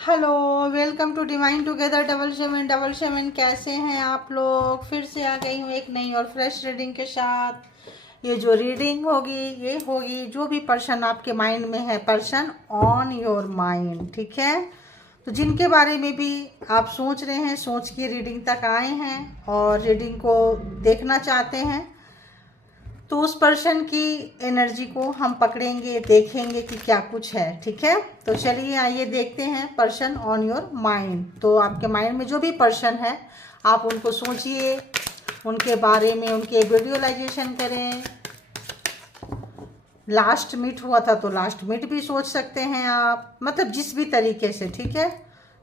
Hello, welcome to divine together 7777। कैसे हैं आप लोग? फिर से आ गई हूँ एक नई और फ्रेश रीडिंग के साथ। ये जो रीडिंग होगी ये होगी जो भी पर्सन आपके माइंड में है, पर्सन ऑन योर माइंड, ठीक है। तो जिनके बारे में भी आप सोच रहे हैं, सोच के रीडिंग तक आए हैं और रीडिंग को देखना चाहते हैं, तो उस पर्सन की एनर्जी को हम पकड़ेंगे, देखेंगे कि क्या कुछ है, ठीक है। तो चलिए आइए देखते हैं पर्सन ऑन योर माइंड। तो आपके माइंड में जो भी पर्सन है आप उनको सोचिए, उनके बारे में उनके विजुअलाइजेशन करें। लास्ट मीट हुआ था तो लास्ट मीट भी सोच सकते हैं आप, मतलब जिस भी तरीके से, ठीक है।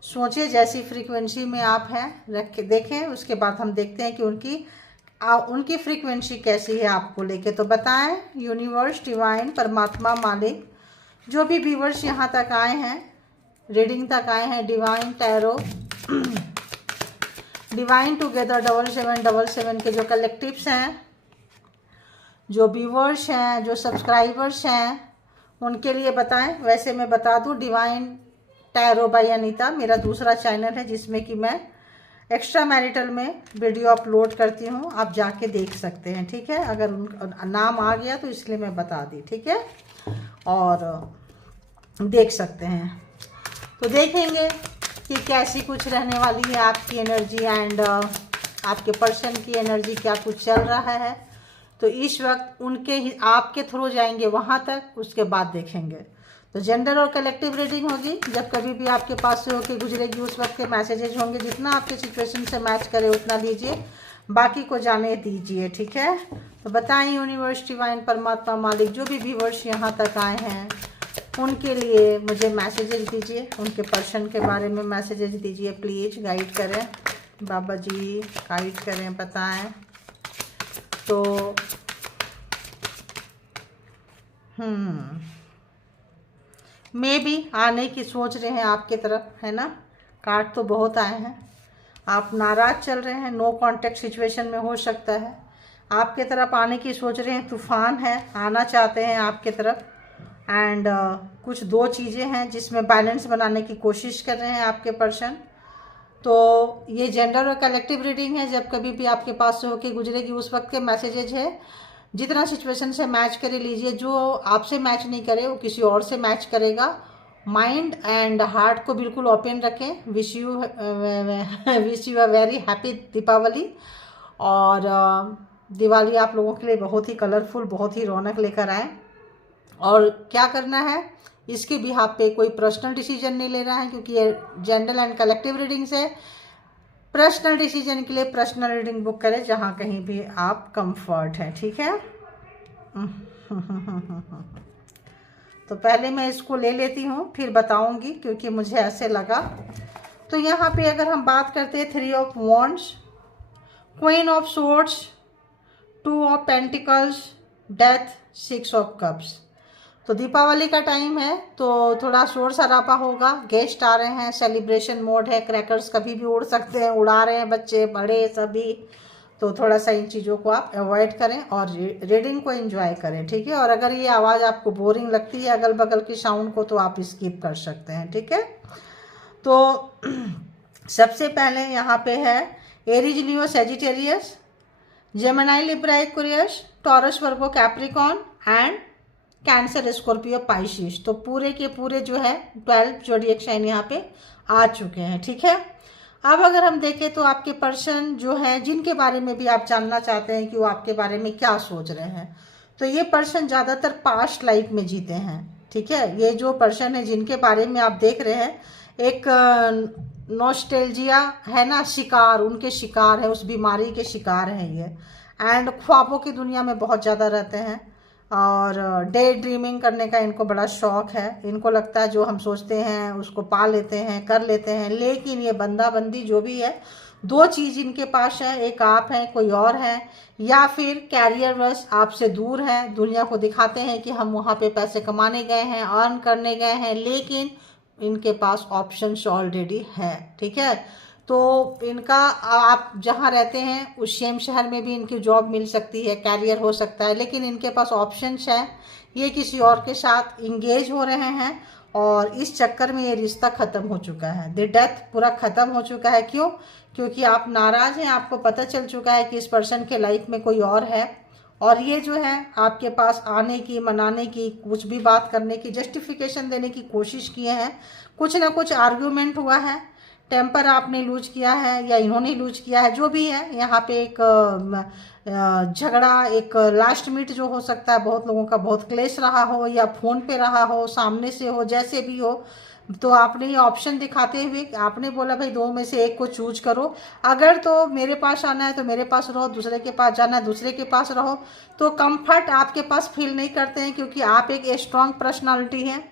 सोचिए जैसी फ्रीक्वेंसी में आप हैं, रख के देखें। उसके बाद हम देखते हैं कि उनकी फ्रीक्वेंसी कैसी है आपको लेके। तो बताएं यूनिवर्स, डिवाइन, परमात्मा, मालिक, जो भी व्यूवर्स यहाँ तक आए हैं, रीडिंग तक आए हैं, डिवाइन टैरो, डिवाइन टुगेदर 7777 के जो कलेक्टिव्स हैं, जो व्यूवर्स हैं, जो सब्सक्राइबर्स हैं, उनके लिए बताएं। वैसे मैं बता दूं, डिवाइन टैरो बाय अनीता मेरा दूसरा चैनल है जिसमें कि मैं एक्स्ट्रा मैरिटल में वीडियो अपलोड करती हूँ, आप जाके देख सकते हैं, ठीक है। अगर नाम आ गया तो इसलिए मैं बता दी, ठीक है, और देख सकते हैं। तो देखेंगे कि कैसी कुछ रहने वाली है आपकी एनर्जी एंड आपके पर्सन की एनर्जी, क्या कुछ चल रहा है। तो इस वक्त उनके ही आपके थ्रू जाएंगे वहाँ तक, उसके बाद देखेंगे। तो जेंडर और कलेक्टिव रीडिंग होगी। जब कभी भी आपके पास से होके गुजरेगी उस वक्त के मैसेजेज होंगे, जितना आपके सिचुएशन से मैच करे उतना लीजिए, बाकी को जाने दीजिए, ठीक है। तो बताएं यूनिवर्स, डिवाइन, परमात्मा, मालिक, जो भी व्यूवर्स यहाँ तक आए हैं उनके लिए मुझे मैसेजेस दीजिए, उनके पर्सन के बारे में मैसेजेस दीजिए प्लीज़। गाइड करें बाबा जी, गाइड करें, बताएं। तो मे भी आने की सोच रहे हैं आपके तरफ, है ना। कार्ड तो बहुत आए हैं। आप नाराज़ चल रहे हैं, नो कांटेक्ट सिचुएशन में हो सकता है। आपके तरफ आने की सोच रहे हैं, तूफान है, आना चाहते हैं आपके तरफ। एंड कुछ दो चीज़ें हैं जिसमें बैलेंस बनाने की कोशिश कर रहे हैं आपके पर्सन। तो ये जेंडर और कलेक्टिव रीडिंग है। जब कभी भी आपके पास से होके गुजरेगी उस वक्त के मैसेजेज है। जितना सिचुएशन से मैच करे लीजिए, जो आपसे मैच नहीं करे वो किसी और से मैच करेगा। माइंड एंड हार्ट को बिल्कुल ओपन रखें। Wish you a very happy Deepavali. और दिवाली आप लोगों के लिए बहुत ही कलरफुल, बहुत ही रौनक लेकर आए। और क्या करना है इसके बिहाफ पे कोई पर्सनल डिसीजन नहीं ले रहा है, क्योंकि ये जनरल एंड कलेक्टिव रीडिंग्स है। पर्सनल डिसीजन के लिए पर्सनल रीडिंग बुक करें जहाँ कहीं भी आप कंफर्ट है, ठीक है। तो पहले मैं इसको ले लेती हूँ, फिर बताऊंगी, क्योंकि मुझे ऐसे लगा। तो यहाँ पे अगर हम बात करते हैं 3 of wands, queen of swords, 2 of pentacles, death, 6 of cups. तो दीपावली का टाइम है तो थोड़ा शोर शराबा होगा, गेस्ट आ रहे हैं, सेलिब्रेशन मोड है, क्रैकर्स कभी भी उड़ सकते हैं, उड़ा रहे हैं बच्चे बड़े सभी। तो थोड़ा सा इन चीज़ों को आप अवॉइड करें और रीडिंग को एंजॉय करें, ठीक है। और अगर ये आवाज़ आपको बोरिंग लगती है अगल बगल की साउंड को, तो आप स्किप कर सकते हैं, ठीक है। तो सबसे पहले यहाँ पे है Aries, Leo, Sagittarius, Gemini, Libra, Aquarius, taurus, Virgo, Capricorn and cancer, Scorpio, Pisces. तो पूरे के पूरे जो है 12 जोडिएक साइन यहाँ पे आ चुके हैं, ठीक है। अब अगर हम देखें तो आपके पर्सन जो है, जिनके बारे में भी आप जानना चाहते हैं कि वो आपके बारे में क्या सोच रहे हैं, तो ये पर्सन ज़्यादातर पास्ट लाइफ में जीते हैं, ठीक है। ये जो पर्सन है जिनके बारे में आप देख रहे हैं, एक नॉस्टैल्जिया है ना, शिकार, उनके शिकार है, उस बीमारी के शिकार हैं ये। एंड ख्वाबों की दुनिया में बहुत ज़्यादा रहते हैं और डे ड्रीमिंग करने का इनको बड़ा शौक है। इनको लगता है जो हम सोचते हैं उसको पा लेते हैं, कर लेते हैं। लेकिन ये बंदा बंदी जो भी है, दो चीज़ इनके पास है, एक आप हैं, कोई और है, या फिर कैरियर बस आपसे दूर है। दुनिया को दिखाते हैं कि हम वहाँ पे पैसे कमाने गए हैं, अर्न करने गए हैं, लेकिन इनके पास ऑप्शंस ऑलरेडी है, ठीक है। तो इनका आप जहाँ रहते हैं उस सेम शहर में भी इनकी जॉब मिल सकती है, कैरियर हो सकता है, लेकिन इनके पास ऑप्शंस हैं। ये किसी और के साथ इंगेज हो रहे हैं और इस चक्कर में ये रिश्ता ख़त्म हो चुका है। द डेथ पूरा ख़त्म हो चुका है। क्यों? क्योंकि आप नाराज़ हैं, आपको पता चल चुका है कि इस पर्सन के लाइफ में कोई और है, और ये जो है आपके पास आने की, मनाने की, कुछ भी बात करने की, जस्टिफिकेशन देने की कोशिश किए हैं। कुछ ना कुछ आर्ग्यूमेंट हुआ है, टेम्पर आपने लूज किया है या इन्होंने लूज किया है, जो भी है। यहाँ पे एक झगड़ा, एक लास्ट मीट जो हो सकता है, बहुत लोगों का बहुत क्लेश रहा हो, या फ़ोन पे रहा हो, सामने से हो, जैसे भी हो। तो आपने ये ऑप्शन दिखाते हुए आपने बोला भाई दो में से एक को चूज करो। अगर तो मेरे पास आना है तो मेरे पास रहो, दूसरे के पास जाना है दूसरे के पास रहो। तो कंफर्ट आपके पास फील नहीं करते हैं, क्योंकि आप एक स्ट्रांग पर्सनालिटी हैं,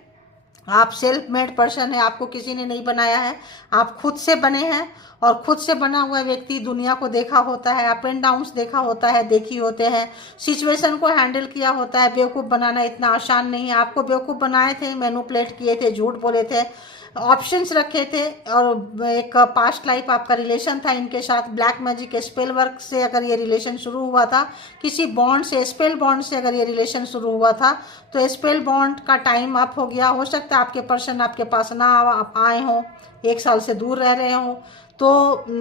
आप सेल्फ मेड पर्सन है, आपको किसी ने नहीं बनाया है, आप खुद से बने हैं। और खुद से बना हुआ व्यक्ति दुनिया को देखा होता है, अप एंड डाउन्स देखा होता है, देखी होते हैं, सिचुएशन को हैंडल किया होता है। बेवकूफ़ बनाना इतना आसान नहीं है। आपको बेवकूफ़ बनाए थे, मैनिपुलेट किए थे, झूठ बोले थे, ऑप्शंस रखे थे, और एक पास्ट लाइफ आपका रिलेशन था इनके साथ। ब्लैक मैजिक स्पेल वर्क से अगर ये रिलेशन शुरू हुआ था, किसी बॉन्ड से, स्पेल बॉन्ड से अगर ये रिलेशन शुरू हुआ था, तो स्पेल बॉन्ड का टाइम अप हो गया। हो सकता है आपके पर्सन आपके पास ना आए हों, 1 साल से दूर रह रहे हों, तो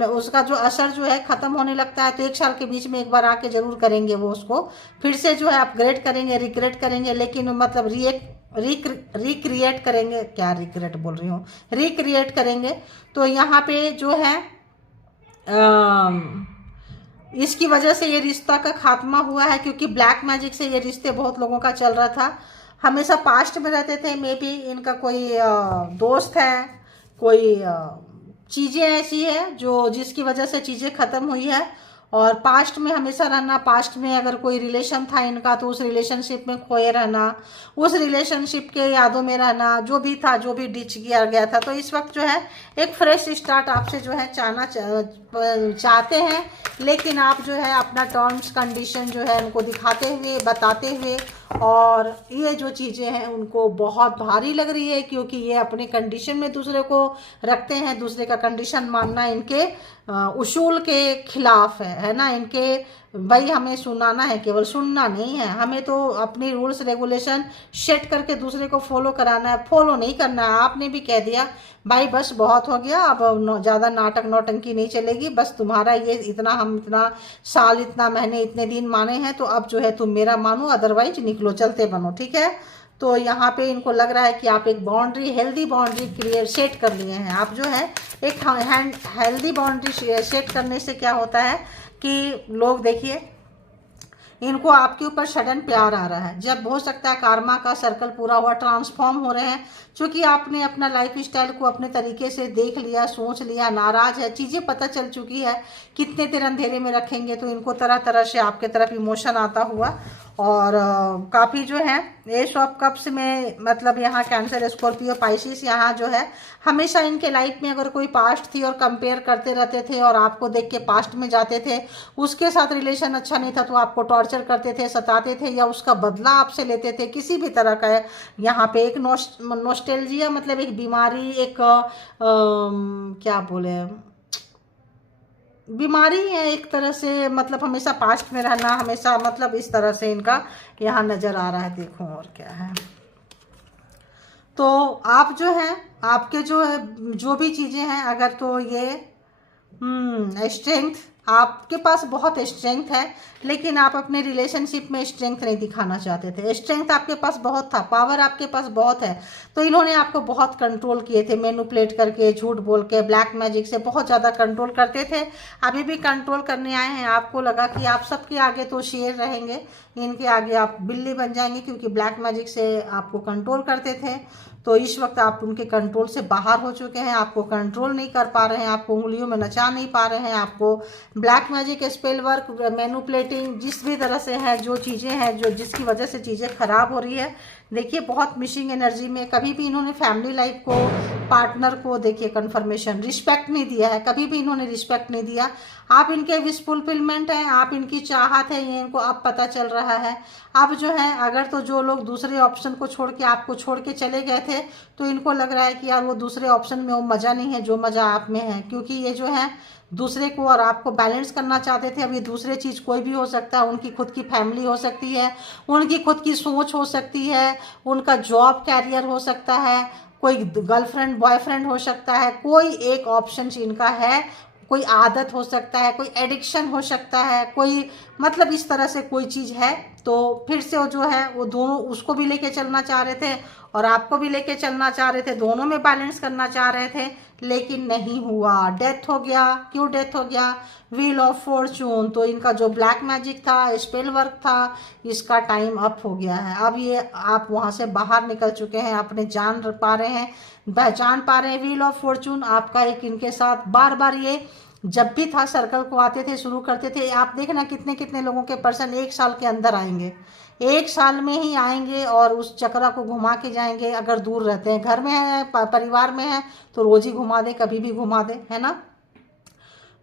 उसका जो असर जो है ख़त्म होने लगता है। तो 1 साल के बीच में एक बार आके ज़रूर करेंगे वो, उसको फिर से जो है अपग्रेड करेंगे, रिग्रेट करेंगे, लेकिन मतलब रिक्रिएट करेंगे, क्या रिग्रेट बोल रही हूँ, रिक्रिएट करेंगे। तो यहाँ पे जो है इसकी वजह से ये रिश्ता का खात्मा हुआ है, क्योंकि ब्लैक मैजिक से ये रिश्ते बहुत लोगों का चल रहा था, हमेशा पास्ट में रहते थे। मे बी इनका कोई दोस्त है, कोई चीज़ें ऐसी है जो जिसकी वजह से चीज़ें ख़त्म हुई है। और पास्ट में हमेशा रहना, पास्ट में अगर कोई रिलेशन था इनका तो उस रिलेशनशिप में खोए रहना, उस रिलेशनशिप के यादों में रहना, जो भी था, जो भी डिच किया गया था। तो इस वक्त जो है एक फ्रेश स्टार्ट आपसे जो है चाहते हैं, लेकिन आप जो है अपना टर्म्स कंडीशन जो है उनको दिखाते हुए, बताते हुए, और ये जो चीज़ें हैं उनको बहुत भारी लग रही है, क्योंकि ये अपने कंडीशन में दूसरे को रखते हैं। दूसरे का कंडीशन मानना इनके उसूल के खिलाफ है ना। इनके भाई हमें सुनाना है, केवल सुनना नहीं है, हमें तो अपनी रूल्स रेगुलेशन सेट करके दूसरे को फॉलो कराना है, फॉलो नहीं करना है। आपने भी कह दिया भाई बस बहुत हो गया, अब ज़्यादा नाटक नौटंकी नहीं चलेगी, बस तुम्हारा ये इतना, हम इतना साल, इतना महीने, इतने दिन माने हैं, तो अब जो है तुम मेरा मानो, अदरवाइज निकलो, चलते बनो, ठीक है। तो यहाँ पे इनको लग रहा है कि आप एक boundary, healthy boundary create set कर लिए हैं। आप जो है एक हेल्दी बाउंड्री सेट करने से क्या होता है कि लोग, देखिए, इनको आपके ऊपर सडन प्यार आ रहा है। जब हो सकता है कार्मा का सर्कल पूरा हुआ, ट्रांसफॉर्म हो रहे हैं, क्योंकि आपने अपना लाइफ स्टाइल को अपने तरीके से देख लिया, सोच लिया, नाराज है, चीज़ें पता चल चुकी है, कितने देर अंधेरे में रखेंगे। तो इनको तरह तरह से आपके तरफ इमोशन आता हुआ, और काफ़ी जो है एस ऑफ कप्स में, मतलब यहाँ कैंसर, स्कॉर्पियो, पाइसिस, यहाँ जो है हमेशा इनके लाइफ में अगर कोई पास्ट थी और कंपेयर करते रहते थे, और आपको देख के पास्ट में जाते थे, उसके साथ रिलेशन अच्छा नहीं था तो आपको टॉर्चर करते थे, सताते थे, या उसका बदला आपसे लेते थे, किसी भी तरह का है। यहाँ पे एक नॉस्टैल्जिया, मतलब एक बीमारी, एक क्या बोले, बीमारी है एक तरह से, मतलब हमेशा पास्ट में रहना, हमेशा, मतलब इस तरह से इनका यहाँ नज़र आ रहा है। देखो और क्या है। तो आप जो है, आपके जो है, जो भी चीज़ें हैं, अगर तो ये स्ट्रेंथ, आपके पास बहुत स्ट्रेंथ है, लेकिन आप अपने रिलेशनशिप में स्ट्रेंथ नहीं दिखाना चाहते थे। स्ट्रेंथ आपके पास बहुत था, पावर आपके पास बहुत है, तो इन्होंने आपको बहुत कंट्रोल किए थे, मैनिपुलेट करके, झूठ बोल के, ब्लैक मैजिक से बहुत ज़्यादा कंट्रोल करते थे। अभी भी कंट्रोल करने आए हैं। आपको लगा कि आप सबके आगे तो शेर रहेंगे, इनके आगे आप बिल्ली बन जाएंगे, क्योंकि ब्लैक मैजिक से आपको कंट्रोल करते थे। तो इस वक्त आप उनके कंट्रोल से बाहर हो चुके हैं, आपको कंट्रोल नहीं कर पा रहे हैं, आपको उंगलियों में नचा नहीं पा रहे हैं, आपको black magic, spell work, manipulating, जिस भी तरह से है, जो चीज़ें हैं, जो जिसकी वजह से चीज़ें खराब हो रही है। देखिए बहुत मिसिंग एनर्जी में, कभी भी इन्होंने फैमिली लाइफ को, पार्टनर को, देखिए कन्फर्मेशन, रिस्पेक्ट नहीं दिया है, कभी भी इन्होंने रिस्पेक्ट नहीं दिया। आप इनके विश फुलफिलमेंट हैं, आप इनकी चाहत है, ये इनको अब पता चल रहा है। अब जो है, अगर तो जो लोग दूसरे ऑप्शन को छोड़ के आपको छोड़ के चले गए थे, तो इनको लग रहा है कि यार वो दूसरे ऑप्शन में वो मज़ा नहीं है जो मज़ा आप में है, क्योंकि ये जो है दूसरे को और आपको बैलेंस करना चाहते थे। अब ये दूसरे चीज़ कोई भी हो सकता है, उनकी खुद की फैमिली हो सकती है, उनकी खुद की सोच हो सकती है, उनका जॉब कैरियर हो सकता है, कोई गर्लफ्रेंड बॉयफ्रेंड हो सकता है, कोई एक ऑप्शन इनका है, कोई आदत हो सकता है, कोई एडिक्शन हो सकता है, कोई मतलब इस तरह से कोई चीज़ है। तो फिर से वो जो है वो दोनों उसको भी लेके चलना चाह रहे थे और आपको भी लेके चलना चाह रहे थे, दोनों में बैलेंस करना चाह रहे थे, लेकिन नहीं हुआ, डेथ हो गया। क्यों डेथ हो गया? Wheel of Fortune. तो इनका जो ब्लैक मैजिक था, स्पेल वर्क था, इसका टाइम अप हो गया है। अब ये आप वहाँ से बाहर निकल चुके हैं, अपने जान पा रहे हैं, पहचान पा रहे हैं। व्हील ऑफ फॉर्चून आपका एक इनके साथ बार बार ये जब भी था सर्कल को आते थे, शुरू करते थे। आप देखना कितने कितने लोगों के पर्सन 1 साल के अंदर आएंगे, 1 साल में ही आएंगे और उस चक्रा को घुमा के जाएंगे। अगर दूर रहते हैं, घर में है, परिवार में है, तो रोज ही घुमा दे, कभी भी घुमा दे, है ना।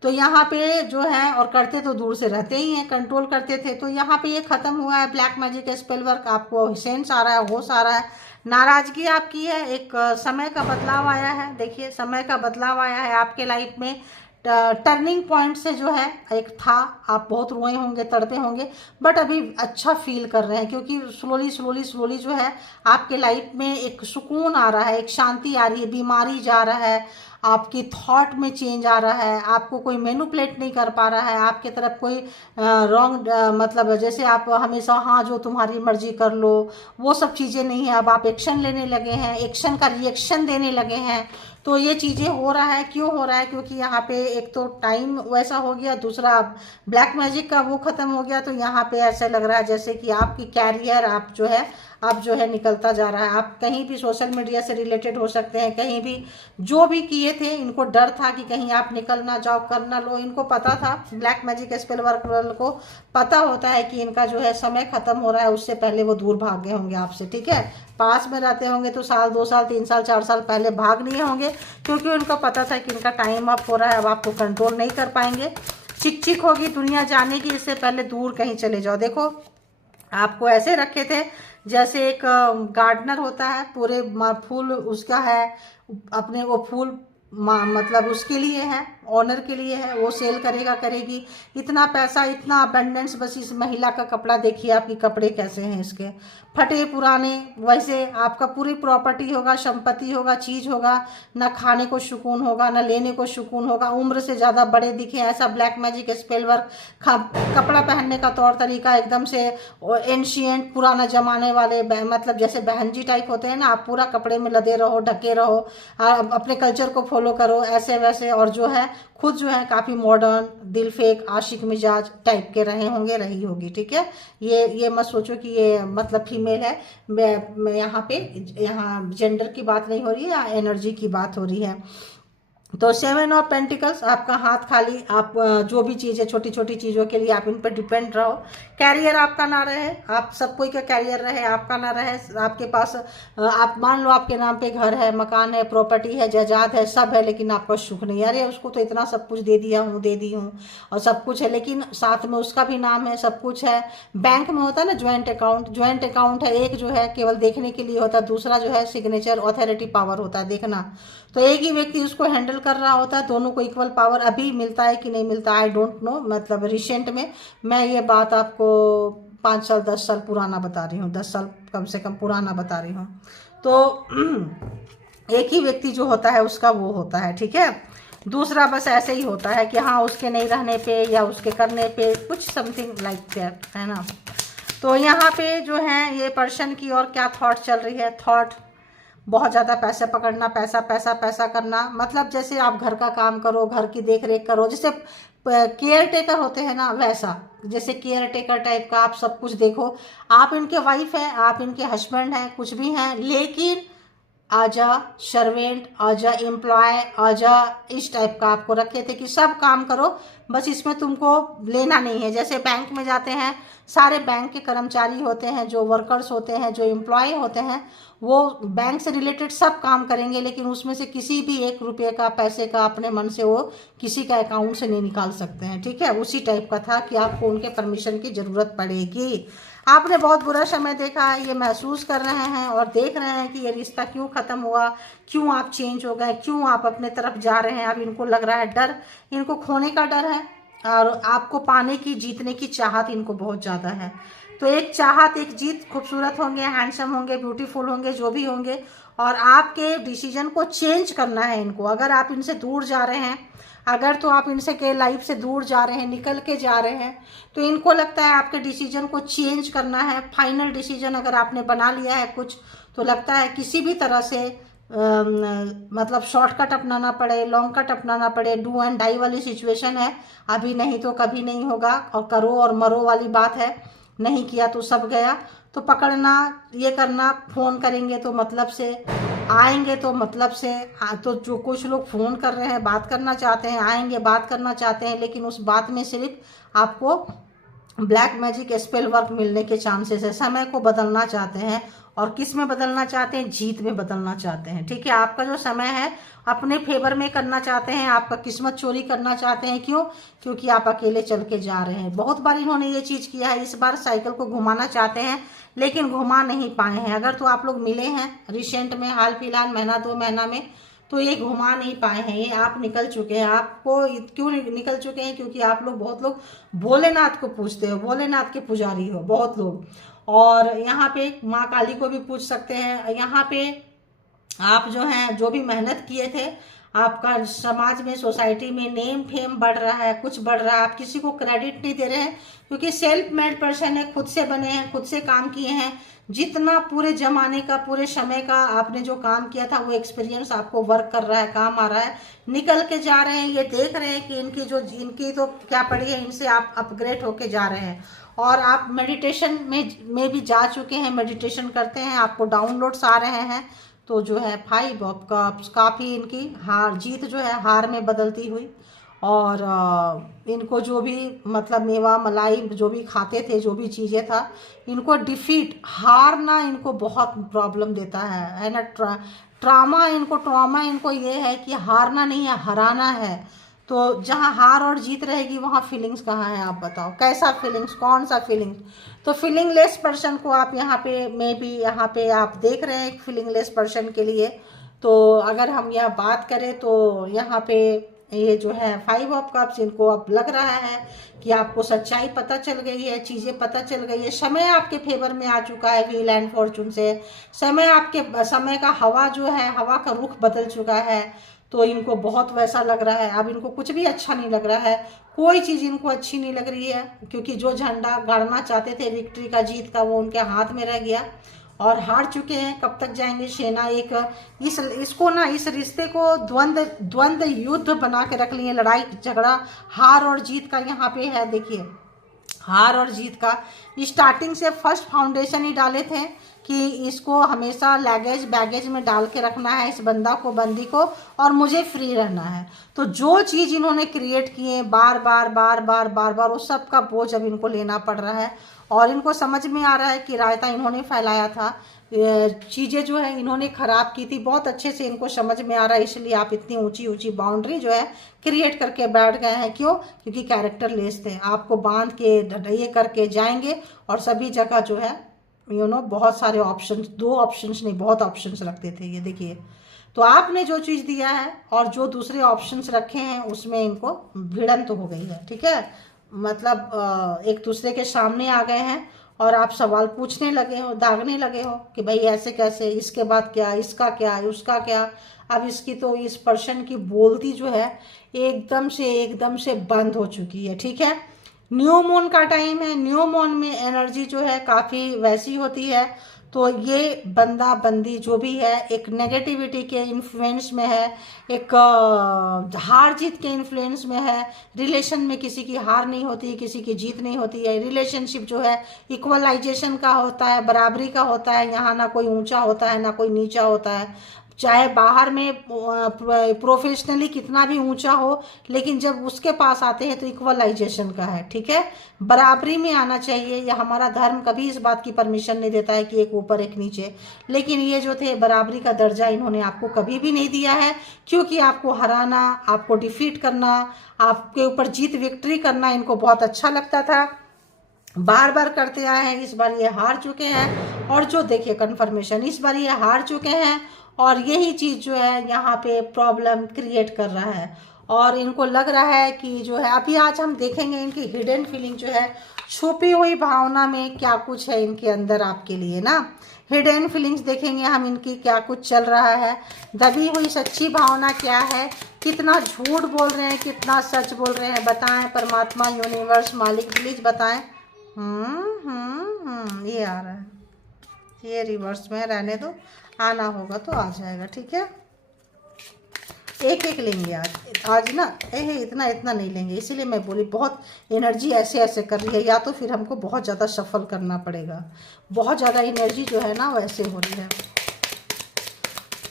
तो यहाँ पे जो है, और करते तो दूर से रहते ही हैं, कंट्रोल करते थे। तो यहाँ पे ये खत्म हुआ है ब्लैक मैजिक स्पेल वर्क। आपको सेंस आ रहा है, होश आ रहा है, नाराजगी आपकी है, एक समय का बदलाव आया है। देखिए समय का बदलाव आया है आपके लाइफ में। टर्निंग पॉइंट से जो है एक था, आप बहुत रोए होंगे, तड़पे होंगे, बट अभी अच्छा फील कर रहे हैं, क्योंकि स्लोली स्लोली स्लोली जो है आपके लाइफ में एक सुकून आ रहा है, एक शांति आ रही है, बीमारी जा रहा है, आपकी थॉट में चेंज आ रहा है, आपको कोई मैनिपुलेट नहीं कर पा रहा है, आपके तरफ कोई रॉन्ग मतलब जैसे आप हमेशा हाँ जो तुम्हारी मर्जी कर लो, वो सब चीज़ें नहीं है। अब आप एक्शन लेने लगे हैं, एक्शन का रिएक्शन देने लगे हैं। तो ये चीज़ें हो रहा है, क्यों हो रहा है? क्योंकि यहाँ पे एक तो टाइम वैसा हो गया, दूसरा ब्लैक मैजिक का वो ख़त्म हो गया। तो यहाँ पे ऐसा लग रहा है जैसे कि आपकी कैरियर आप जो है अब जो है निकलता जा रहा है। आप कहीं भी सोशल मीडिया से रिलेटेड हो सकते हैं, कहीं भी जो भी किए थे, इनको डर था कि कहीं आप निकल ना जाओ, कर ना लो। इनको पता था, ब्लैक मैजिक स्पेल वर्क को पता होता है कि इनका जो है समय खत्म हो रहा है, उससे पहले वो दूर भाग गए होंगे आपसे, ठीक है। पास में रहते होंगे तो साल 2 साल 3 साल 4 साल पहले भाग लिए होंगे, क्योंकि उनको पता था कि इनका टाइम अप हो रहा है, अब आपको कंट्रोल नहीं कर पाएंगे। चिक चिक होगी दुनिया जाने की, इससे पहले दूर कहीं चले जाओ। देखो आपको ऐसे रखे थे जैसे एक गार्डनर होता है, पूरे फूल उसका है, अपने वो फूल मतलब उसके लिए है, ऑनर के लिए है, वो सेल करेगा, करेगी, इतना पैसा, इतना अबंडेंस। बस इस महिला का कपड़ा देखिए, आपके कपड़े कैसे हैं, इसके फटे पुराने। वैसे आपका पूरी प्रॉपर्टी होगा, संपत्ति होगा, चीज होगा, ना खाने को सुकून होगा, ना लेने को सुकून होगा, उम्र से ज़्यादा बड़े दिखे, ऐसा ब्लैक मैजिक स्पेल वर्क। कपड़ा पहनने का तौर तरीका एकदम से एंशियंट, पुराना जमाने वाले, मतलब जैसे बहन जी टाइप होते हैं ना, आप पूरा कपड़े में लदे रहो, ढके रहो, अपने कल्चर को फॉलो करो, ऐसे वैसे। और जो है खुद जो है काफ़ी मॉडर्न, दिल फेक, आशिक मिजाज टाइप के रहे होंगे, रही होगी, ठीक है। ये मत सोचो कि ये मतलब फीमेल है। मैं यहाँ जेंडर की बात नहीं हो रही है, या एनर्जी की बात हो रही है। तो 7 ऑफ पेंटिकल्स, आपका हाथ खाली, आप जो भी चीज़ है, छोटी छोटी चीज़ों के लिए आप इन पर डिपेंड रहो। कैरियर आपका ना रहे, आप सब कोई का कैरियर रहे, आपका ना रहे। आपके पास आप मान लो आपके नाम पे घर है, मकान है, प्रॉपर्टी है, जायदाद है, सब है, लेकिन आपका सुख नहीं। अरे उसको तो इतना सब कुछ दे दिया हूँ, दे दी हूँ, और सब कुछ है, लेकिन साथ में उसका भी नाम है, सब कुछ है। बैंक में होता है ना ज्वाइंट अकाउंट, ज्वाइंट अकाउंट है, एक जो है केवल देखने के लिए होता है, दूसरा जो है सिग्नेचर अथॉरिटी पावर होता है, देखना। तो एक ही व्यक्ति उसको हैंडल कर रहा होता है, दोनों को इक्वल पावर। अभी मिलता है कि नहीं मिलता, आई डोंट नो, मतलब रिसेंट में। मैं ये बात आपको 5 साल 10 साल पुराना बता रही हूँ, 10 साल कम से कम पुराना बता रही हूँ। तो एक ही व्यक्ति जो होता है उसका वो होता है, ठीक है। दूसरा बस ऐसे ही होता है कि हाँ उसके नहीं रहने पे या उसके करने पे कुछ समथिंग लाइक दैट, है ना। तो यहाँ पे जो है ये पर्सन की और क्या थॉट चल रही है, थॉट बहुत ज़्यादा पैसे पकड़ना, पैसा पैसा पैसा करना। मतलब जैसे आप घर का काम करो, घर की देख रेख करो, जैसे केयर टेकर होते हैं ना, वैसा जैसे केयर टेकर टाइप का आप सब कुछ देखो। आप इनके वाइफ हैं, आप इनके हस्बैंड हैं, कुछ भी हैं, लेकिन आजा सर्वेंट, आजा एम्प्लॉय, आजा इस टाइप का आपको रखे थे कि सब काम करो, बस इसमें तुमको लेना नहीं है। जैसे बैंक में जाते हैं, सारे बैंक के कर्मचारी होते हैं, जो वर्कर्स होते हैं, जो एम्प्लॉय होते हैं, वो बैंक से रिलेटेड सब काम करेंगे, लेकिन उसमें से किसी भी 1 रुपये का, पैसे का अपने मन से वो किसी का अकाउंट से नहीं निकाल सकते हैं, ठीक है। उसी टाइप का था कि आपको उनके परमिशन की ज़रूरत पड़ेगी। आपने बहुत बुरा समय देखा है, ये महसूस कर रहे हैं और देख रहे हैं कि ये रिश्ता क्यों ख़त्म हुआ, क्यों आप चेंज हो गए, क्यों आप अपने तरफ जा रहे हैं। अब इनको लग रहा है डर, इनको खोने का डर है, और आपको पाने की, जीतने की चाहत इनको बहुत ज़्यादा है। तो एक चाहत, एक जीत, खूबसूरत होंगे, हैंडसम होंगे, ब्यूटीफुल होंगे, जो भी होंगे, और आपके डिसीजन को चेंज करना है इनको। अगर आप इनसे दूर जा रहे हैं, अगर तो आप इनसे के लाइफ से दूर जा रहे हैं, निकल के जा रहे हैं, तो इनको लगता है आपके डिसीजन को चेंज करना है। फाइनल डिसीजन अगर आपने बना लिया है कुछ, तो लगता है किसी भी तरह से मतलब शॉर्टकट अपनाना पड़े, लॉन्ग कट अपनाना पड़े, डू एंड डाई वाली सिचुएशन है। अभी नहीं तो कभी नहीं होगा, और करो और मरो वाली बात है। नहीं किया तो सब गया। तो पकड़ना, ये करना, फ़ोन करेंगे तो मतलब से, आएंगे तो मतलब से। तो जो कुछ लोग फ़ोन कर रहे हैं, बात करना चाहते हैं, आएंगे बात करना चाहते हैं, लेकिन उस बात में सिर्फ आपको ब्लैक मैजिक स्पेल वर्क मिलने के चांसेस है। समय को बदलना चाहते हैं, और किस में बदलना चाहते हैं? जीत में बदलना चाहते हैं। ठीक है, आपका जो समय है अपने फेवर में करना चाहते हैं, आपका किस्मत चोरी करना चाहते हैं। क्यों? क्योंकि आप अकेले चल के जा रहे हैं। बहुत बार इन्होंने ये चीज़ किया है। इस बार साइकिल को घुमाना चाहते हैं, लेकिन घुमा नहीं पाए हैं। अगर तो आप लोग मिले हैं रिसेंट में, हाल फिलहाल महीना 2 महीना में, तो ये घुमा नहीं पाए हैं। ये आप निकल चुके हैं। आपको क्यों निकल चुके हैं? क्योंकि आप लोग, बहुत लोग भोलेनाथ को पूजते हो, भोलेनाथ के पुजारी हो बहुत लोग। और यहाँ पे माँ काली को भी पूछ सकते हैं। यहाँ पे आप जो हैं, जो भी मेहनत किए थे, आपका समाज में, सोसाइटी में नेम फेम बढ़ रहा है, कुछ बढ़ रहा है। आप किसी को क्रेडिट नहीं दे रहे हैं, क्योंकि सेल्फ मेड पर्सन है, खुद से बने हैं, खुद से काम किए हैं। जितना पूरे जमाने का, पूरे समय का आपने जो काम किया था, वो एक्सपीरियंस आपको वर्क कर रहा है, काम आ रहा है। निकल के जा रहे हैं, ये देख रहे हैं कि इनकी तो क्या पड़ी है, इनसे आप अपग्रेड होके जा रहे हैं। और आप मेडिटेशन में भी जा चुके हैं, मेडिटेशन करते हैं, आपको डाउनलोड्स आ रहे हैं। तो जो है 5 ऑफ कप्स, काफ़ी इनकी हार जीत जो है हार में बदलती हुई। और इनको जो भी मतलब मेवा मलाई जो भी खाते थे, जो भी चीज़ें था, इनको डिफीट, हारना इनको बहुत प्रॉब्लम देता है ना। ट्रामा इनको ये है कि हारना नहीं है, हराना है। तो जहाँ हार और जीत रहेगी, वहाँ फीलिंग्स कहाँ है? आप बताओ, कैसा फीलिंग्स, कौन सा फीलिंग्स? तो फीलिंगलेस पर्सन को आप यहाँ पे, मे बी यहाँ पे आप देख रहे हैं फीलिंगलेस पर्सन के लिए। तो अगर हम यह बात करें, तो यहाँ पे ये जो है 5 ऑफ कप्स, इनको अब लग रहा है कि आपको सच्चाई पता चल गई है, चीज़ें पता चल गई है, समय आपके फेवर में आ चुका है व्हील एंड फॉर्चून से। समय का हवा जो है, हवा का रुख बदल चुका है। तो इनको बहुत वैसा लग रहा है, अब इनको कुछ भी अच्छा नहीं लग रहा है, कोई चीज़ इनको अच्छी नहीं लग रही है। क्योंकि जो झंडा गाड़ना चाहते थे विक्ट्री का, जीत का, वो उनके हाथ में रह गया और हार चुके हैं। कब तक जाएंगे? सेना एक इसको ना, इस रिश्ते को द्वंद्व युद्ध बना के रख लिए, लड़ाई झगड़ा, हार और जीत का यहाँ पे है। देखिए, हार और जीत का स्टार्टिंग से फर्स्ट फाउंडेशन ही डाले थे कि इसको हमेशा बैगेज में डाल के रखना है, इस बंदी को, और मुझे फ्री रहना है। तो जो चीज़ इन्होंने क्रिएट किए बार बार, उस सब का बोझ अब इनको लेना पड़ रहा है। और इनको समझ में आ रहा है कि रायता इन्होंने फैलाया था, चीज़ें जो है इन्होंने ख़राब की थी, बहुत अच्छे से इनको समझ में आ रहा है। इसलिए आप इतनी ऊंची बाउंड्री जो है क्रिएट करके बैठ गए हैं। क्यों? क्योंकि कैरेक्टर लेस थे, आपको बांध के ये करके जाएंगे, और सभी जगह जो है बहुत सारे ऑप्शंस, 2 ऑप्शंस नहीं, बहुत ऑप्शंस रखते थे ये। देखिए, तो आपने जो चीज़ दिया है और जो दूसरे ऑप्शंस रखे हैं, उसमें इनको भिड़ंत हो गई है। ठीक है, मतलब एक दूसरे के सामने आ गए हैं, और आप सवाल पूछने लगे हो, दागने लगे हो कि भाई ऐसे कैसे, इसके बाद क्या, इसका क्या, उसका क्या। अब इसकी तो, इस पर्सन की बोलती जो है एकदम से बंद हो चुकी है। ठीक है, न्यू मून का टाइम है, न्यू मून में एनर्जी जो है काफ़ी वैसी होती है। तो ये बंदा बंदी जो भी है, एक नेगेटिविटी के इन्फ्लुएंस में है, एक हार जीत के इन्फ्लुएंस में है। रिलेशन में किसी की हार नहीं होती, किसी की जीत नहीं होती है। रिलेशनशिप जो है इक्वलाइजेशन का होता है, बराबरी का होता है। यहाँ ना कोई ऊंचा होता है, ना कोई नीचा होता है। चाहे बाहर में प्रोफेशनली कितना भी ऊंचा हो, लेकिन जब उसके पास आते हैं तो इक्वलाइजेशन का है। ठीक है, बराबरी में आना चाहिए। या हमारा धर्म कभी इस बात की परमिशन नहीं देता है कि एक ऊपर एक नीचे, लेकिन ये जो थे बराबरी का दर्जा इन्होंने आपको कभी भी नहीं दिया है। क्योंकि आपको हराना, आपको डिफीट करना, आपके ऊपर जीत विक्ट्री करना इनको बहुत अच्छा लगता था, बार बार करते आए हैं। इस बार ये हार चुके हैं, और जो देखिए कन्फर्मेशन, इस बार ये हार चुके हैं, और यही चीज़ जो है यहाँ पे प्रॉब्लम क्रिएट कर रहा है। और इनको लग रहा है कि जो है अभी आज हम देखेंगे इनकी हिडन फीलिंग जो है, छुपी हुई भावना में क्या कुछ है इनके अंदर आपके लिए ना। हिडन फीलिंग्स देखेंगे हम इनकी, क्या कुछ चल रहा है, दबी हुई सच्ची भावना क्या है, कितना झूठ बोल रहे हैं, कितना सच बोल रहे हैं, बताएं परमात्मा, यूनिवर्स, मालिक, प्लीज बताएं। ये आ रहा है, ये रिवर्स में रहने दो, आना होगा तो आ जाएगा, ठीक है। एक एक लेंगे आज ना, इतना इतना नहीं लेंगे, इसीलिए मैं बोली बहुत एनर्जी ऐसे ऐसे कर रही है, या तो फिर हमको बहुत ज़्यादा शफल करना पड़ेगा, बहुत ज़्यादा एनर्जी जो है ना वैसे हो रही है।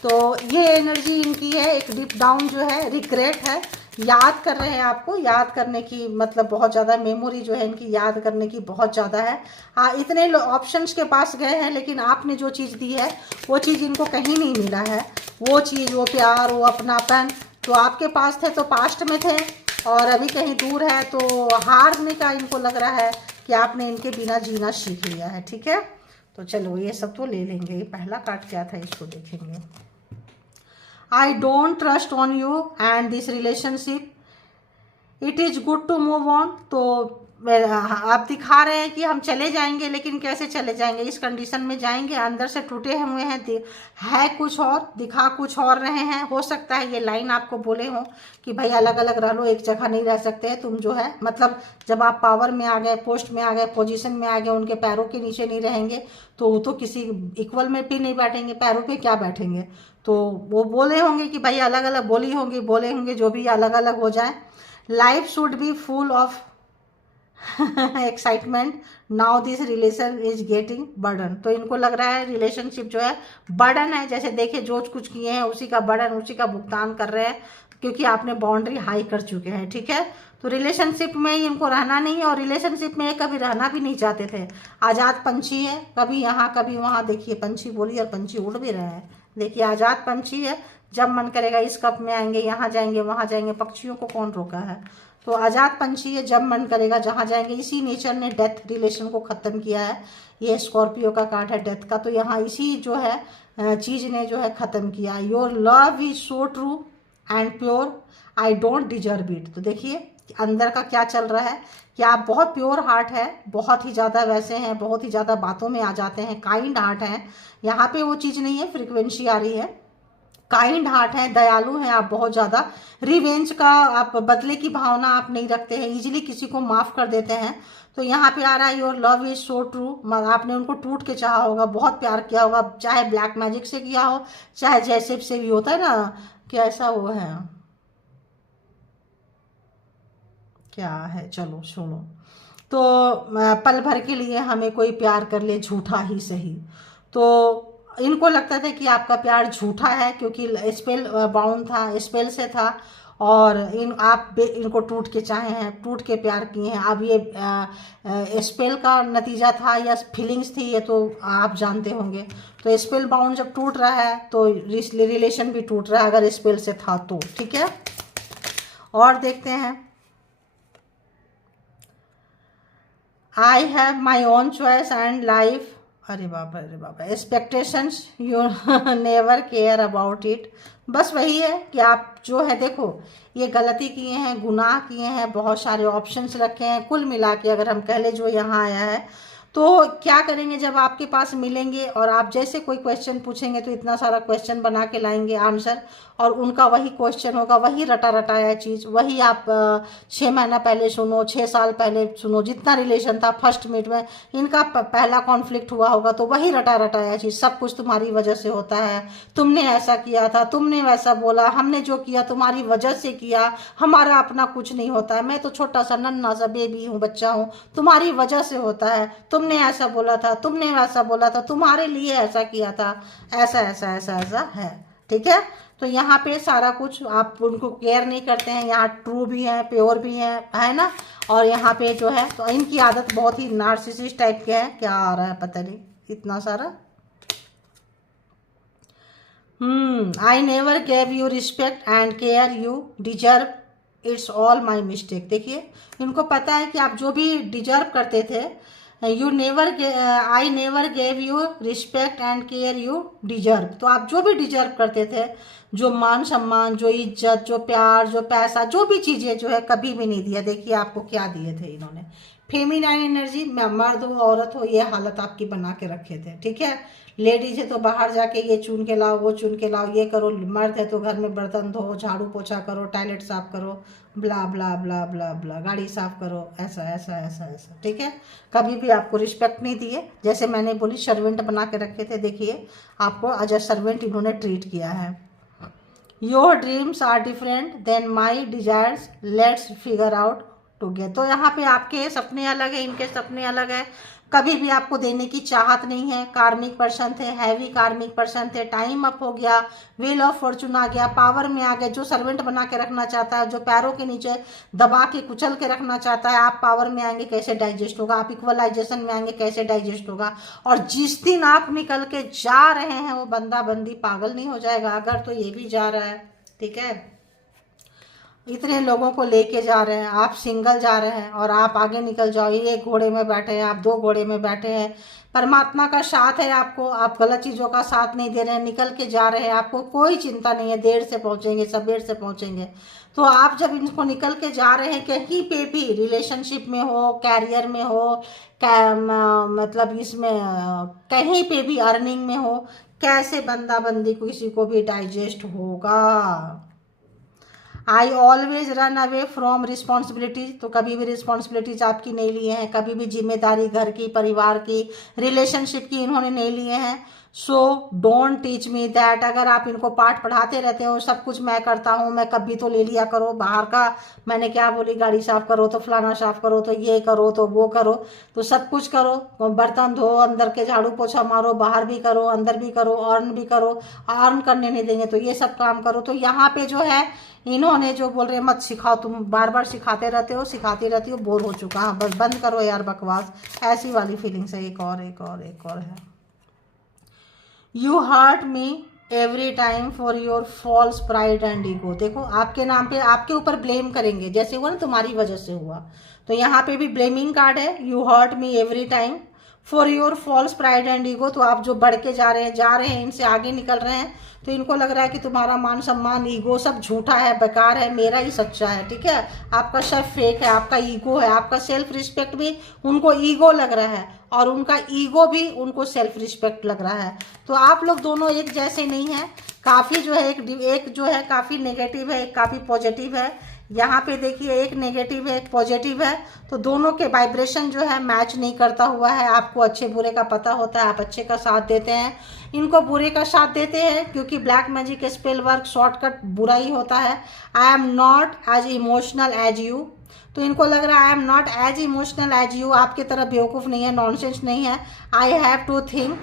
तो ये एनर्जी इनकी है, एक डीप डाउन जो है रिग्रेट है, याद कर रहे हैं आपको, याद करने की मतलब बहुत ज़्यादा मेमोरी जो है इनकी याद करने की बहुत ज़्यादा है। इतने ऑप्शंस के पास गए हैं, लेकिन आपने जो चीज़ दी है वो चीज़ इनको कहीं नहीं मिला है, वो चीज़, वो प्यार, वो अपनापन तो आपके पास थे तो पास्ट में थे, और अभी कहीं दूर है, तो हारने का इनको लग रहा है कि आपने इनके बिना जीना सीख लिया है, ठीक है। तो चलो ये सब तो ले लेंगे। ये पहला कार्ड क्या था इसको देखेंगे। I don't trust on you and this relationship. It is good to move on. तो आप दिखा रहे हैं कि हम चले जाएंगे, लेकिन कैसे चले जाएंगे, इस कंडीशन में जाएंगे, अंदर से टूटे हुए हैं, है कुछ और, दिखा कुछ और रहे हैं। हो सकता है ये लाइन आपको बोले हो कि भाई अलग अलग रह लो, एक जगह नहीं रह सकते तुम, जो है मतलब जब आप पावर में आ गए, पोस्ट में आ गए, पोजीशन में आ गए, उनके पैरों के नीचे नहीं रहेंगे तो वो तो किसी इक्वल में भी नहीं बैठेंगे, पैरों पे क्या बैठेंगे। तो वो बोले होंगे कि भाई अलग अलग, बोली होंगी, बोले होंगे, जो भी अलग अलग हो जाए। Life should be full of excitement, now this relation is getting burden. तो इनको लग रहा है रिलेशनशिप जो है बर्डन है, जैसे देखिए जो कुछ किए हैं उसी का बर्डन, उसी का भुगतान कर रहे हैं, क्योंकि आपने बाउंड्री हाई कर चुके हैं, ठीक है। तो रिलेशनशिप में इनको रहना नहीं है, और रिलेशनशिप में कभी रहना भी नहीं चाहते थे। आज़ाद पंछी है, कभी यहाँ कभी वहाँ, देखिए पंछी बोली और पंछी उड़ भी रहे हैं, देखिए आज़ाद पंछी है, जब मन करेगा इस कप में आएंगे, यहाँ जाएंगे, वहाँ जाएंगे, पक्षियों को कौन रोका है। तो आज़ाद पंछी है, जब मन करेगा जहाँ जाएंगे। इसी नेचर ने डेथ रिलेशन को ख़त्म किया है, ये स्कॉर्पियो का कार्ड है डेथ का, तो यहाँ इसी जो है चीज़ ने जो है ख़त्म किया। Your love is so true and pure, I don't deserve it. तो देखिए अंदर का क्या चल रहा है कि आप बहुत प्योर हार्ट है, बहुत ही ज़्यादा वैसे हैं, बहुत ही ज़्यादा बातों में आ जाते हैं, काइंड हार्ट हैं। यहाँ पे वो चीज़ नहीं है, फ्रिक्वेंसी आ रही है, काइंड हार्ट है, दयालु हैं आप बहुत ज़्यादा। रिवेंज का, आप बदले की भावना आप नहीं रखते हैं, इजीली किसी को माफ़ कर देते हैं। तो यहाँ पे आ रहा है your love is so true, आपने उनको टूट के चाहा होगा, बहुत प्यार किया होगा, चाहे ब्लैक मैजिक से किया हो, चाहे जैसे से भी होता है ना, क्या ऐसा वो है, क्या है, चलो सुनो। तो पल भर के लिए हमें कोई प्यार कर ले, झूठा ही सही। तो इनको लगता था कि आपका प्यार झूठा है, क्योंकि स्पेल बाउंड था, स्पेल से था, और इनको टूट के चाहे हैं, टूट के प्यार किए हैं। अब ये स्पेल का नतीजा था या फीलिंग्स थी, ये तो आप जानते होंगे। तो स्पेल बाउंड जब टूट रहा है तो रिलेशन भी टूट रहा है, अगर स्पेल से था तो, ठीक है। और देखते हैं, I have my own choice and life, अरे बाबा, अरे बाबा, expectations you never care about it. बस वही है कि आप जो है, देखो ये गलती किए हैं, गुनाह किए हैं, बहुत सारे ऑप्शंस रखे हैं, कुल मिला के अगर हम कह ले जो यहाँ आया है, तो क्या करेंगे जब आपके पास मिलेंगे और आप जैसे कोई क्वेश्चन पूछेंगे तो इतना सारा क्वेश्चन बना के लाएंगे आंसर, और उनका वही क्वेश्चन होगा, वही रटा रटाया चीज़, वही आप 6 महीना पहले सुनो, 6 साल पहले सुनो, जितना रिलेशन था फर्स्ट मीट में इनका पहला कॉन्फ्लिक्ट हुआ होगा, तो वही रटा रटाया चीज़, सब कुछ तुम्हारी वजह से होता है, तुमने ऐसा किया था, तुमने वैसा बोला, हमने जो किया तुम्हारी वजह से किया, हमारा अपना कुछ नहीं होता है, मैं तो छोटा सा नन्हा सा बेबी हूँ, बच्चा हूँ, तुम्हारी वजह से होता है, तुमने ऐसा बोला था, तुमने वैसा बोला था, तुम्हारे लिए ऐसा किया था, ऐसा ऐसा ऐसा ऐसा है, ठीक है। तो यहाँ पे सारा कुछ आप उनको केयर नहीं करते हैं, यहाँ ट्रू भी है, प्योर भी है ना। और यहाँ पे जो है तो इनकी आदत बहुत ही नार्सिसिस्ट टाइप के है, क्या आ रहा है पता नहीं इतना सारा। I never gave you respect and care you deserve, it's all my mistake. देखिए इनको पता है कि आप जो भी डिजर्व करते थे you never I never gave you respect and care you deserve. तो आप जो भी डिजर्व करते थे, जो मान सम्मान, जो इज्जत, जो प्यार, जो पैसा, जो भी चीज़ें जो है कभी भी नहीं दिया। देखिए आपको क्या दिए थे इन्होंने। फेमिनाइन एनर्जी, मर्द हो औरत हो, ये हालत आपकी बना के रखे थे। ठीक है, लेडीज है तो बाहर जाके ये चुन के लाओ, वो चुन के लाओ, ये करो। मर्द है तो घर में बर्तन धो, झाड़ू पोछा करो, टॉयलेट साफ करो, ब्ला ब्ला ब्ला ब्ला ब्ला, गाड़ी साफ करो, ऐसा ऐसा ऐसा ऐसा। ठीक है, कभी भी आपको रिस्पेक्ट नहीं दिए। जैसे मैंने बोली सर्वेंट बना के रखे थे, देखिए आपको एज अ सर्वेंट इन्होंने ट्रीट किया है। Your dreams are different than my desires, let's figure out together. तो यहाँ पे आपके सपने अलग है, इनके सपने अलग है। कभी भी आपको देने की चाहत नहीं है। कार्मिक पर्सन थे, हैवी कार्मिक पर्सन थे। टाइम अप हो गया, व्हील ऑफ फॉर्चून आ गया, पावर में आ गया। जो सर्वेंट बना के रखना चाहता है, जो पैरों के नीचे दबा के कुचल के रखना चाहता है, आप पावर में आएंगे कैसे डाइजेस्ट होगा, आप इक्वलाइजेशन में आएंगे कैसे डाइजेस्ट होगा। और जिस दिन आप निकल के जा रहे हैं वो बंदा बंदी पागल नहीं हो जाएगा। अगर तो ये भी जा रहा है, ठीक है, इतने लोगों को लेके जा रहे हैं, आप सिंगल जा रहे हैं और आप आगे निकल जाओ। ये एक घोड़े में बैठे हैं, आप दो घोड़े में बैठे हैं। परमात्मा का साथ है आपको, आप गलत चीज़ों का साथ नहीं दे रहे हैं, निकल के जा रहे हैं, आपको कोई चिंता नहीं है। देर से पहुंचेंगे, सबेर से पहुंचेंगे। तो आप जब इनको निकल के जा रहे हैं, कहीं पे भी रिलेशनशिप में हो, कैरियर में हो, मतलब इसमें कहीं पे भी अर्निंग में हो, कैसे बंदा बंदी किसी को भी डाइजेस्ट होगा। I always run away from responsibilities. तो कभी भी रिस्पॉन्सिबिलिटीज आपकी नहीं लिए हैं, कभी भी जिम्मेदारी घर की, परिवार की, रिलेशनशिप की इन्होंने नहीं लिए हैं। So don't teach me that. अगर आप इनको पाठ पढ़ाते रहते हो, सब कुछ मैं करता हूँ, मैं कभी तो ले लिया करो बाहर का। मैंने क्या बोली, गाड़ी साफ करो तो फलाना साफ करो, तो ये करो तो वो करो, तो सब कुछ करो। बर्तन धो, अंदर के झाड़ू पोछा मारो, बाहर भी करो, अंदर भी करो, अर्न भी करो। अर्न करने नहीं देंगे तो ये सब काम करो। तो यहाँ पे जो है इन्होंने जो बोल रहे मत सिखाओ, तुम बार बार सिखाते रहते हो, सिखाती रहती हो, बोर हो चुका। हाँ बस बंद करो यार बकवास, ऐसी वाली फीलिंग्स है। एक और है। You hurt me every time for your false pride and ego. देखो आपके नाम पे, आपके ऊपर ब्लेम करेंगे, जैसे हुआ ना तुम्हारी वजह से हुआ। तो यहाँ पे भी ब्लेमिंग कार्ड है। You hurt me every time for your false pride and ego. तो आप जो बढ़ के जा रहे हैं, इनसे आगे निकल रहे हैं, तो इनको लग रहा है कि तुम्हारा मान सम्मान, ईगो सब झूठा है, बेकार है, मेरा ही सच्चा है। ठीक है, आपका सब फेक है, आपका ईगो है। आपका सेल्फ रिस्पेक्ट भी उनको ईगो लग रहा है और उनका ईगो भी उनको सेल्फ रिस्पेक्ट लग रहा है। तो आप लोग दोनों एक जैसे नहीं हैं। काफ़ी जो है एक जो है काफ़ी नेगेटिव है, एक काफ़ी पॉजिटिव है। यहाँ पे देखिए एक नेगेटिव है, एक पॉजिटिव है। तो दोनों के वाइब्रेशन जो है मैच नहीं करता हुआ है। आपको अच्छे बुरे का पता होता है, आप अच्छे का साथ देते हैं, इनको बुरे का साथ देते हैं, क्योंकि black magic spell work shortcut बुरा ही होता है। I am not as emotional as you. तो इनको लग रहा है I am not as emotional as you, आपकी तरह बेवकूफ़ नहीं है, नॉनसेंस नहीं है। I have to think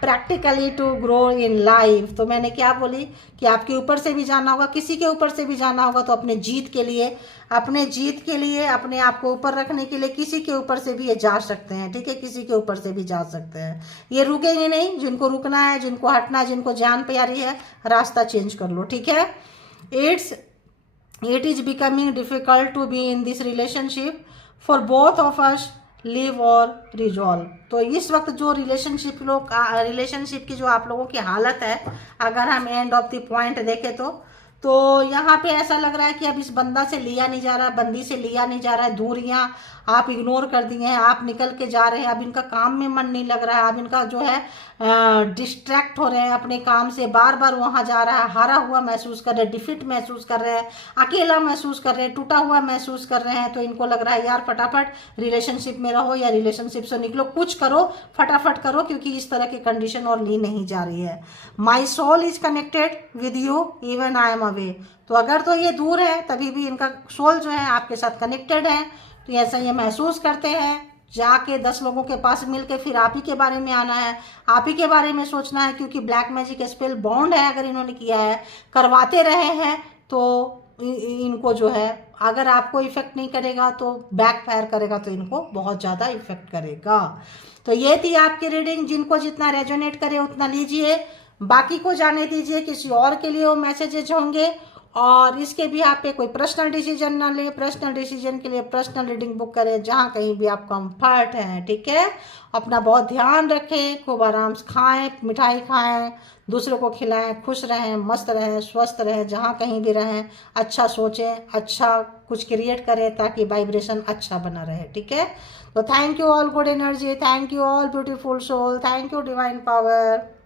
practically to grow in life. तो मैंने क्या बोली कि आपके ऊपर से भी जाना होगा, किसी के ऊपर से भी जाना होगा। तो अपने जीत के लिए, अपने आप को ऊपर रखने के लिए किसी के ऊपर से भी ये जा सकते हैं। ठीक है, किसी के ऊपर से भी जा सकते हैं, ये रुकेंगे नहीं। जिनको रुकना है, जिनको हटना है, जिनको जान प्यारी है, रास्ता चेंज कर लो। ठीक है, it is becoming difficult to be in this relationship for both of us live or resolve। तो इस वक्त जो रिलेशनशिप की जो आप लोगों की हालत है, अगर हम एंड ऑफ द पॉइंट देखें तो यहाँ पे ऐसा लग रहा है कि अब इस बंदा से लिया नहीं जा रहा, बंदी से लिया नहीं जा रहा है। दूरियां आप इग्नोर कर दिए हैं, आप निकल के जा रहे हैं। अब इनका काम में मन नहीं लग रहा है, अब इनका जो है डिस्ट्रैक्ट हो रहे हैं अपने काम से। बार बार वहाँ जा रहा है, हारा हुआ महसूस कर रहे हैं, डिफीट महसूस कर रहे हैं, अकेला महसूस कर रहे हैं, टूटा हुआ महसूस कर रहे हैं। तो इनको लग रहा है यार फटाफट रिलेशनशिप में रहो या रिलेशनशिप से निकलो, कुछ करो, फटाफट करो, क्योंकि इस तरह की कंडीशन और ली नहीं जा रही है। My soul is connected with you even I am away. तो अगर तो ये दूर है, तभी भी इनका सोल जो है आपके साथ कनेक्टेड है। तो ऐसा ये महसूस करते हैं। जाके 10 लोगों के पास मिलके फिर आप ही के बारे में आना है, आप ही के बारे में सोचना है, क्योंकि ब्लैक मैजिक स्पेल बॉन्ड है अगर इन्होंने किया है, करवाते रहे हैं, तो इनको जो है अगर आपको इफेक्ट नहीं करेगा तो बैक फायर करेगा, तो इनको बहुत ज़्यादा इफेक्ट करेगा। तो ये थी आपकी रीडिंग। जिनको जितना रेजोनेट करे उतना लीजिए, बाकी को जाने दीजिए, किसी और के लिए वो मैसेजेज होंगे। और इसके भी आप पे कोई पर्सनल डिसीजन ना ले, पर्सनल डिसीजन के लिए पर्सनल रीडिंग बुक करें जहाँ कहीं भी आप कंफर्ट हैं, ठीक है। अपना बहुत ध्यान रखें, खूब आराम से खाएं, मिठाई खाएं, दूसरों को खिलाएं, खुश रहें, मस्त रहें, स्वस्थ रहें, जहाँ कहीं भी रहें, अच्छा सोचें, अच्छा कुछ क्रिएट करें ताकि वाइब्रेशन अच्छा बना रहे, ठीक है। तो thank you all good energy, thank you all beautiful soul, thank you divine power.